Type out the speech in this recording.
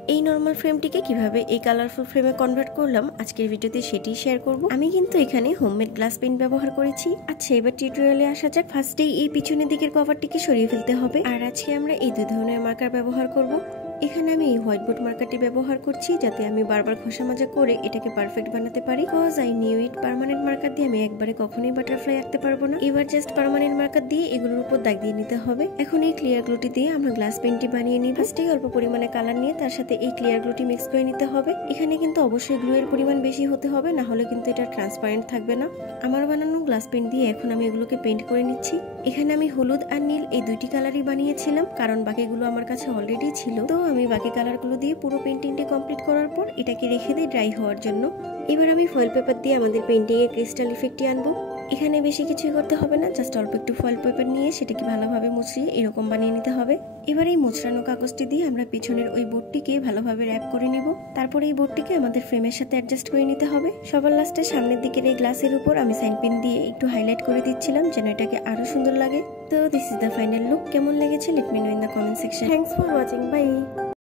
এই নরমাল ফ্রেমটিকে কিভাবে এই কালারফুল ফ্রেমে কনভার্ট করলাম আজকের ভিডিওতে সেটাই শেয়ার করব। আমি কিন্তু এখানে হোমমেড গ্লাস পেন ব্যবহার করেছি। আচ্ছা, এবার টিউটোরিয়ালে আসা যাক। ফার্স্টেই এই পিছনের দিকের কভারটিকে সরিয়ে ফেলতে হবে। আর আজকে আমরা এই দুই ধরনের মার্কার ব্যবহার করব। এখানে আমি এই হোয়াইট বোর্ড মার্কারটি ব্যবহার করছি যাতে আমি বারবার ঘষা মাজা করে এটাকে পারফেক্ট বানাতে পারি। Cause I knew it, permanent marker দিয়ে আমি একবারে কখনোই বাটারফ্লাই আঁকতে পারবো না। এবার জাস্ট পার্মানেন্ট মার্কার দিয়ে এগুলোর উপর দাগ দিয়ে নিতে হবে। এখন এই ক্লিয়ার গ্লুটি দিয়ে আমরা গ্লাস পেনটি বানিয়ে নিই। ফার্স্টেই অল্প পরিমাণে কালার নিয়ে তার সাথে এই ক্লিয়ার গ্লুটি মিক্স করে নিতে হবে। এখানে কিন্তু অবশ্যই গ্লু এর পরিমাণ বেশি হতে হবে, না হলে কিন্তু এটা ট্রান্সপারেন্ট থাকবে না। আমার বানানো গ্লাস পেন দিয়ে এখন আমি এগুলোকে পেইন্ট করে নিচ্ছি। এখানে আমি হলুদ আর নীল এই দুইটি কালারই বানিয়েছিলাম, কারণ বাকিগুলো আমার কাছে অলরেডি ছিল। তো আমি বাকি কালারগুলো দিয়ে পুরো পেইন্টিংটি কমপ্লিট করার পর এটাকে রেখে দিই ড্রাই হওয়ার জন্য। এবার আমি ফয়েল পেপার দিয়ে আমাদের পেইন্টিং এর ক্রিস্টাল ইফেক্টটি আনবো। এখানে বেশি কিছুই করতে হবে না, জাস্ট অল্প একটু ফয়েল পেপার নিয়ে সেটাকে ভালোভাবে মুছিয়ে এরকম বানিয়ে নিতে হবে। এবার এই মোচড়ানো কাগজটি দিয়ে আমরা পিছনের ওই বোর্ডটিকে ভালোভাবে র‍্যাপ করে নিব। তারপর এই বোর্ডটিকে আমাদের ফ্রেমের সাথে অ্যাডজাস্ট করে নিতে হবে। সবার লাস্টে সামনের দিকের এই গ্লাসের উপর আমি সাইন পেন দিয়ে একটু হাইলাইট করে দিচ্ছিলাম যেন এটাকে আরো সুন্দর লাগে। তো this is the final look. কেমন লেগেছে let me know in the comment section. Thanks for watching, by.